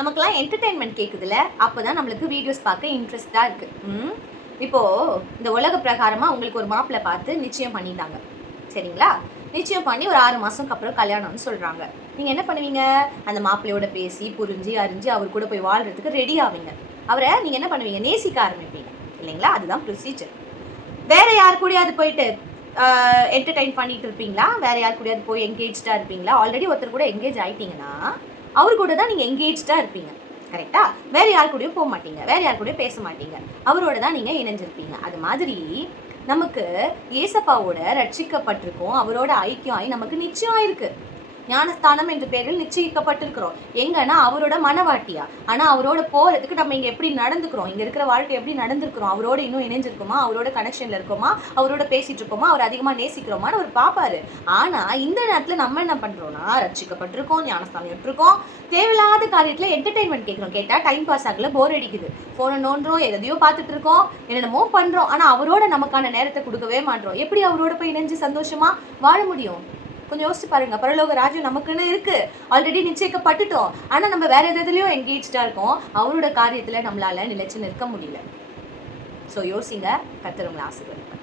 நமக்குலாம் என்டர்டெயின்மெண்ட் கேட்குதுல்ல, அப்போதான் நம்மளுக்கு வீடியோஸ் பார்க்க இன்ட்ரெஸ்டாக இருக்குது. இப்போது இந்த உலக பிரகாரமாக உங்களுக்கு ஒரு மாப்பிள்ளை பார்த்து நிச்சயம் பண்ணிட்டாங்க, சரிங்களா? நிச்சயம் பண்ணி ஒரு 6 மாதத்துக்கு அப்புறம் கல்யாணம்னு சொல்கிறாங்க. நீங்கள் என்ன பண்ணுவீங்க? அந்த மாப்பிள்ளையோட பேசி புரிஞ்சு அறிஞ்சு அவர் கூட போய் வாழ்கிறதுக்கு ரெடி ஆவீங்க. அவரை நீங்கள் என்ன பண்ணுவீங்க? நேசிக்க ஆரம்பிப்பீங்க இல்லைங்களா? அதுதான் ப்ரொசீஜர். வேறு யார் கூடயாவது போயிட்டு என்டர்டெயின் பண்ணிட்டு இருப்பீங்களா? வேறு யார் கூடயாவது போய் என்கேஜ்டாக இருப்பீங்களா? ஆல்ரெடி ஒருத்தர் கூட என்கேஜ் ஆகிட்டீங்கன்னா அவர் கூட தான் நீங்கள் என்கேஜ்டாக இருப்பீங்க, கரெக்டா? வேறு யார் கூடயும் போக மாட்டீங்க, வேறு யார் கூடயும் பேச மாட்டீங்க, அவரோட தான் நீங்கள் இணைஞ்சிருப்பீங்க. அது மாதிரி நமக்கு ஏசப்பாவோட ரட்சிக்கப்பட்டிருக்கோம், அவரோட ஐக்கியம் ஆகி நமக்கு நிச்சயம் ஆயிருக்கு. ஞானஸ்தானம் என்ற பெயரில் நிச்சயிக்கப்பட்டிருக்கிறோம். எங்கன்னா அவரோட மனவாட்டியா. ஆனால் அவரோட போகிறதுக்கு நம்ம இங்கே எப்படி நடந்துக்கிறோம், இங்கே இருக்கிற வாழ்க்கை எப்படி நடந்துருக்கிறோம், அவரோட இன்னும் இணைஞ்சிருக்கோமா, அவரோட கனெக்ஷனில் இருக்கோமா, அவரோட பேசிட்டு இருக்கோமா, அவர் அதிகமாக நேசிக்கிறோமான்னு அவர் பார்ப்பாரு. ஆனால் இந்த நேரத்தில் நம்ம என்ன பண்ணுறோம்னா, ரட்சிக்கப்பட்டிருக்கோம், ஞானஸ்தானம் விட்டுருக்கோம், தேவையில்லாத காரியத்தில் என்டர்டெயின்மெண்ட் கேட்குறோம். கேட்டால் டைம் பாஸ் ஆகல, போர் அடிக்குது, ஃபோனை நோண்டுறோம், எதையோ பார்த்துட்டு இருக்கோம், என்னென்னமோ பண்ணுறோம். ஆனால் அவரோட நமக்கான நேரத்தை கொடுக்கவே மாட்டோம். எப்படி அவரோட போய் இணைஞ்சு சந்தோஷமாக வாழ முடியும்? கொஞ்சம் யோசிச்சு பாருங்க. பரலோக ராஜ்யம் நமக்குன்னு இருக்கு, ஆல்ரெடி நிச்சயிக்கப்பட்டுட்டோம். ஆனால் நம்ம வேற எதுலையும் என்கேஜ்டாக இருக்கோம், அவரோட காரியத்தில் நம்மளால நிலைச்சு நிற்க முடியல. ஸோ யோசிங்க. கர்த்தர் உங்களை ஆசீர்வதிப்பார்.